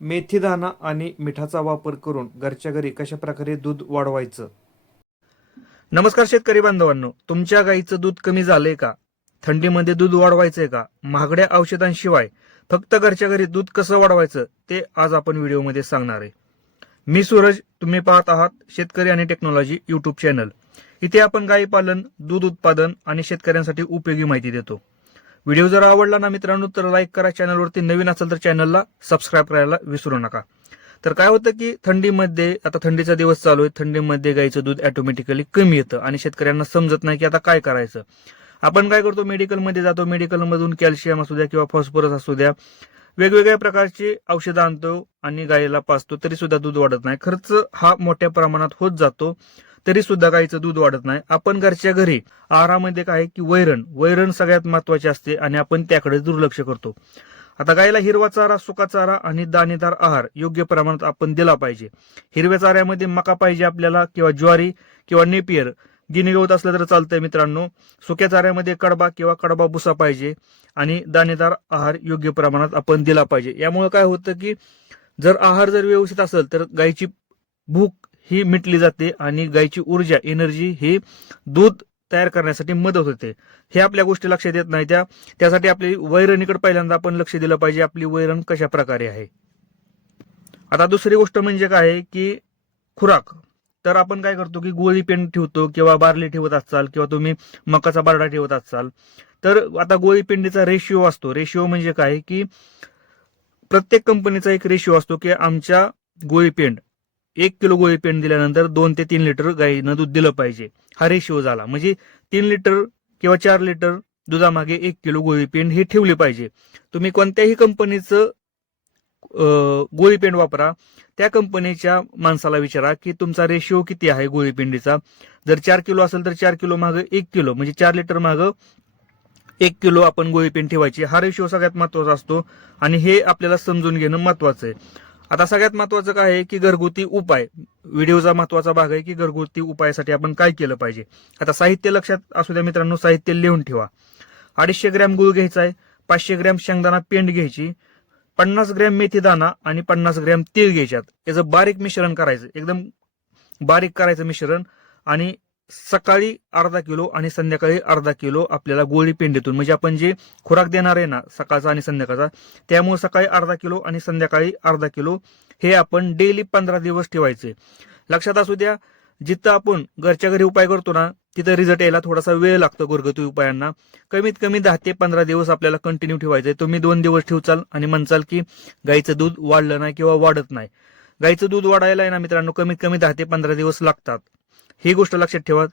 मेथीदाणा आणि मिठाचा वापर करून घरच्या घरी कशा प्रकारे दूध वाढवायचं. नमस्कार शेतकरी बांधवांनो, तुमच्या गाईचं दूध कमी झालंय का? थंडीमध्ये दूध वाढवायचंय का? महागड्या औषधांशिवाय फक्त घरच्या घरी दूध कसं वाढवायचं ते आज आपण व्हिडिओमध्ये सांगणार आहे. मी सूरज, तुम्ही पाहत आहात शेतकरी आणि टेक्नॉलॉजी युट्यूब चॅनल. इथे आपण गाई पालन, दूध उत्पादन आणि शेतकऱ्यांसाठी उपयोगी माहिती देतो. व्हिडिओ जर आवडला ना मित्रांनो तर लाईक करा. चॅनलवरती नवीन असेल तर चॅनलला सबस्क्राईब करायला विसरू नका. तर काय होतं की थंडीमध्ये, आता थंडीचा दिवस चालू आहे, थंडीमध्ये गाईचं दूध ऑटोमॅटिकली कमी येतं आणि शेतकऱ्यांना समजत नाही की आता काय करायचं. आपण काय करतो, मेडिकलमध्ये जातो, मेडिकलमधून कॅल्शियम असू द्या किंवा फॉस्फरस असू द्या, वेगवेगळ्या प्रकारची औषधं आणतो आणि गाईला पाजतो, तरी सुद्धा दूध वाढत नाही. खर्च हा मोठ्या प्रमाणात होत जातो, तरी सुद्धा गाईचं दूध वाढत नाही. आपण घरच्या घरी आहारामध्ये काय की वैरण सगळ्यात महत्वाचे असते आणि आपण त्याकडे दुर्लक्ष करतो. आता गायला हिरवा चारा, सुका चारा आणि दाणेदार आहार योग्य प्रमाणात आपण दिला पाहिजे. हिरव्या चाऱ्यामध्ये मका पाहिजे आपल्याला, किंवा ज्वारी किंवा नेपियर, गिनी गवत असलं तर चालतंय मित्रांनो. सुक्या चाऱ्यामध्ये कडबा किंवा कडबा भुसा पाहिजे आणि दाणेदार आहार योग्य प्रमाणात आपण दिला पाहिजे. यामुळे काय होतं की जर आहार व्यवस्थित असेल तर गायची भूक ही मिटली जाते आणि गायची ऊर्जा, एनर्जी ही दूध तयार करण्यासाठी मदत होते. हे आपल्या गोष्टी लक्षात येत नाही. त्यासाठी आपली वैरणीकडे पहिल्यांदा आपण लक्ष दिलं पाहिजे, आपली वैरण कशा प्रकारे आहे. आता दुसरी गोष्ट म्हणजे काय आहे की खुराक. तर आपण काय करतो की गोळी पेंड ठेवतो किंवा बार्ली ठेवत असाल किंवा तुम्ही मकाचा बारडा ठेवत असाल, तर आता गोळी पेंडीचा रेशिओ असतो. रेशिओ म्हणजे काय की प्रत्येक कंपनीचा एक रेशिओ असतो की आमच्या गोळी पेंड 1 किलो गोळी पेंड दिल्यानंतर 2 ते 3 लिटर गाईनं दूध दिलं पाहिजे. हा रेशिओ झाला. म्हणजे 3 लिटर किंवा 4 लिटर दुधामागे 1 किलो गोळी पेंड हे ठेवले पाहिजे. तुम्ही कोणत्याही कंपनीचं गोळी पेंड वापरा, त्या कंपनीच्या माणसाला विचारा की तुमचा रेशिओ किती आहे गोळी पेंडीचा. जर 4 किलो असेल तर 4 किलो मागं 1 किलो, म्हणजे 4 लिटर मागं 1 किलो आपण गोळी पेंड ठेवायची. हा रेशिओ सगळ्यात महत्वाचा असतो आणि हे आपल्याला समजून घेणं महत्वाचं आहे. आता सगळ्यात महत्वाचं काय आहे की घरगुती उपाय. व्हिडिओचा महत्वाचा भाग आहे की घरगुती उपायासाठी आपण काय केलं पाहिजे. आता साहित्य लक्षात असू द्या मित्रांनो, साहित्य लिहून ठेवा. 250 ग्रॅम गूळ घ्यायचा आहे, 500 ग्रॅम शेंगदाणा पेंड घ्यायची, 50 ग्रॅम मेथी दाणा आणि 50 ग्रॅम तीळ घ्यायच्यात. याचं बारीक मिश्रण करायचं, एकदम बारीक करायचं मिश्रण. आणि सकाळी अर्धा किलो आणि संध्याकाळी अर्धा किलो आपल्याला गोळी पेंडीतून, म्हणजे आपण जे खुराक देणार आहे ना सकाळचा आणि संध्याकाळचा, त्यामुळे सकाळी अर्धा किलो आणि संध्याकाळी अर्धा किलो हे आपण डेली 15 दिवस ठेवायचे. लक्षात असू द्या, जिथं आपण घरच्या घरी उपाय करतो ना तिथं रिझल्ट यायला थोडासा वेळ लागतो घरगुती उपायांना. कमीत कमी 10 ते 15 दिवस आपल्याला कंटिन्यू ठेवायचंय. तुम्ही 2 दिवस ठेवचाल आणि म्हणचाल की गाईचं दूध वाढलं नाही किंवा वाढत नाही. गाईचं दूध वाढायला आहे ना मित्रांनो कमीत कमी 10 ते 15 दिवस लागतात. ही गोष्ट लक्षात ठेवा.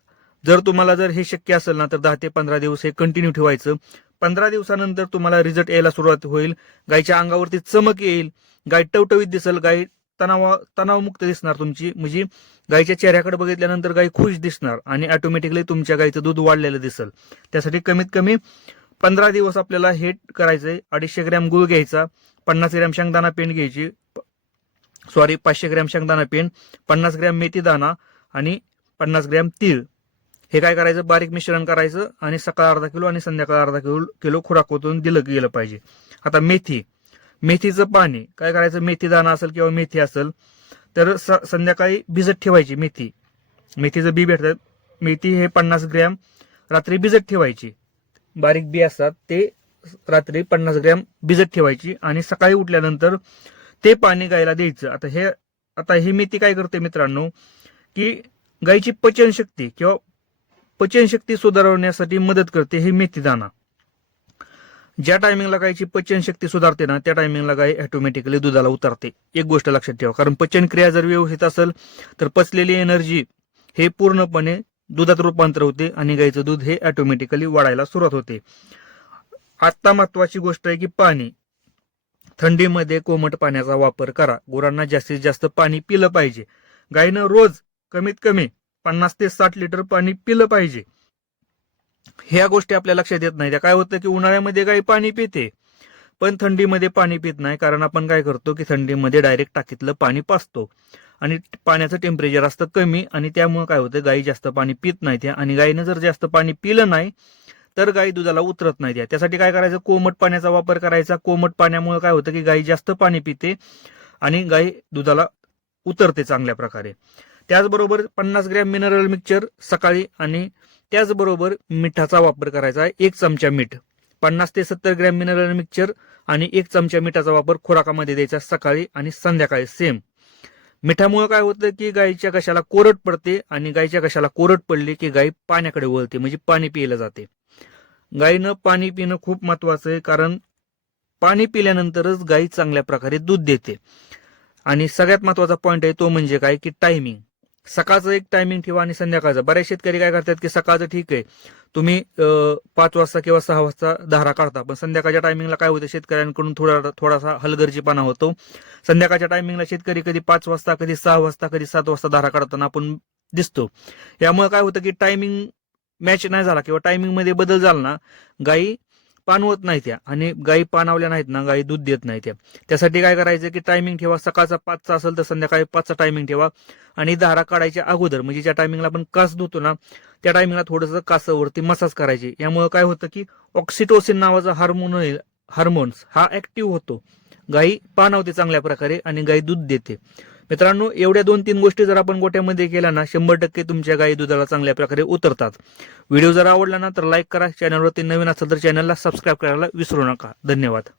जर हे शक्य असेल ना तर 10 ते 15 दिवस हे कंटिन्यू ठेवायचं. 15 दिवसानंतर तुम्हाला रिझल्ट यायला सुरुवात होईल. गायच्या अंगावरती चमक येईल, गाय टवटवीत दिसेल, गाय तणावमुक्त दिसणार तुमची. म्हणजे गायच्या चेहऱ्याकडे बघितल्यानंतर गाय खुश दिसणार आणि ऑटोमॅटिकली तुमच्या गायचं दूध वाढलेलं दिसेल. त्यासाठी कमीत कमी 15 दिवस आपल्याला हे करायचंय. 250 ग्रॅम गूळ घ्यायचा, 50 ग्रॅम शेंगदाणा पेंड घ्यायची, 500 ग्रॅम शेंगदाणा पेंड, 50 ग्रॅम मेथी दाणा आणि 50 ग्रॅम तीळ. हे काय करायचं, बारीक मिश्रण करायचं आणि सकाळ अर्धा किलो आणि संध्याकाळ अर्धा किलो खुराकोतून दिलं गेलं पाहिजे. आता मेथीचं पाणी काय करायचं, मेथी दाणा असेल किंवा मेथी असेल तर संध्याकाळी भिजत ठेवायची. मेथीचं बी भेटतात, मेथी हे 50 ग्रॅम रात्री भिजत ठेवायची. बारीक बी असतात ते रात्री 50 ग्रॅम भिजत ठेवायची आणि सकाळी उठल्यानंतर ते पाणी गायला द्यायचं. आता ही मेथी काय करते मित्रांनो की गायची पचनशक्ती सुधारवण्यासाठी मदत करते. हे मेथी दाणा ज्या टायमिंगला गायची पचनशक्ती सुधारते ना त्या टायमिंगला गाय ऑटोमॅटिकली दुधाला उतरते. एक गोष्ट लक्षात ठेवा, कारण पचनक्रिया जर व्यवस्थित असेल तर पचलेली एनर्जी हे पूर्णपणे दुधात रूपांतर होते आणि गायचं दूध हे ऑटोमॅटिकली वाढायला सुरुवात होते. आता महत्वाची गोष्ट आहे की पाणी. थंडीमध्ये कोमट पाण्याचा वापर करा. गुरांना जास्तीत जास्त पाणी पिलं पाहिजे. गायनं रोज कमीत कमी 50 ते 60 लिटर पाणी पिलं पाहिजे. ह्या गोष्टी आपल्या लक्षात येत नाही. त्या काय होतं की उन्हाळ्यामध्ये गाय पाणी पिते पण थंडीमध्ये पाणी पित नाही. कारण आपण काय करतो की थंडीमध्ये डायरेक्ट टाकीतलं पाणी पाजतो आणि पाण्याचं टेम्परेचर असतं कमी आणि त्यामुळे काय होतं, गाई जास्त पाणी पित नाही. आणि गायीनं जर जास्त पाणी पिलं नाही तर गाई दुधाला उतरत नाही. त्यासाठी काय करायचं, कोमट पाण्याचा वापर करायचा. कोमट पाण्यामुळे काय होतं की गाई जास्त पाणी पिते आणि गाय दुधाला उतरते चांगल्या प्रकारे. त्याचबरोबर 50 ग्रॅम मिनरल मिक्सचर सकाळी आणि त्याचबरोबर मिठाचा वापर करायचा आहे. 1 चमचा मीठ. 50 ते 70 ग्रॅम मिनरल मिक्सचर आणि 1 चमचा मिठाचा वापर खुराकामध्ये द्यायचा सकाळी आणि संध्याकाळी सेम. मिठामुळे काय होतं की गायीच्या घशाला कोरड पडते आणि गायीच्या घशाला कोरड पडली की गाय पाण्याकडे वळते, म्हणजे पाणी पिलं जाते. गायीनं पाणी पिणं खूप महत्वाचं आहे, कारण पाणी पिल्यानंतरच गायी चांगल्या प्रकारे दूध देते. आणि सगळ्यात महत्वाचा पॉईंट आहे तो म्हणजे काय की टायमिंग. सकाळचं एक टायमिंग ठेवा आणि संध्याकाळचं. बरेच शेतकरी काय करतात की सकाळचं ठीक आहे, तुम्ही 5 वाजता किंवा 6 वाजता धारा काढता, पण संध्याकाळच्या टायमिंगला काय होतं, शेतकऱ्यांकडून थोडासा हलगर्जीपणा होतो. संध्याकाळच्या टायमिंगला शेतकरी कधी 5 वाजता, कधी 6 वाजता, कधी 7 वाजता धारा काढताना आपण दिसतो. यामुळे काय होतं की टायमिंग मॅच नाही झाला किंवा टायमिंग मध्ये बदल झाला ना, गायी पाणवत नाही त्या, आणि गायी पाणवल्या नाहीत ना, गायी दूध देत नाही त्या. त्यासाठी काय करायचं की टायमिंग ठेवा. सकाळचा 5चा असेल तर संध्याकाळी 5चा टायमिंग ठेवा. आणि धारा काढायच्या अगोदर, म्हणजे ज्या टायमिंगला आपण कास धुतो ना, त्या टायमिंगला थोडंसं कासावरती मसाज करायचे. यामुळे काय होतं की ऑक्सिटोसिन नावाचा हार्मोन्स हा ऍक्टिव्ह होतो. गायी पाणवते चांगल्या प्रकारे आणि गायी दूध देते. मित्रांनो, एवढ्या 2-3 गोष्टी जर आपण गोट्यामध्ये केल्या ना, 100% तुमच्या गायी दुधाला चांगल्या प्रकारे उतरतात. व्हिडिओ जर आवडला ना तर लाईक करा. चॅनलवरती नवीन असेल तर चॅनलला सबस्क्राईब करायला विसरू नका. धन्यवाद.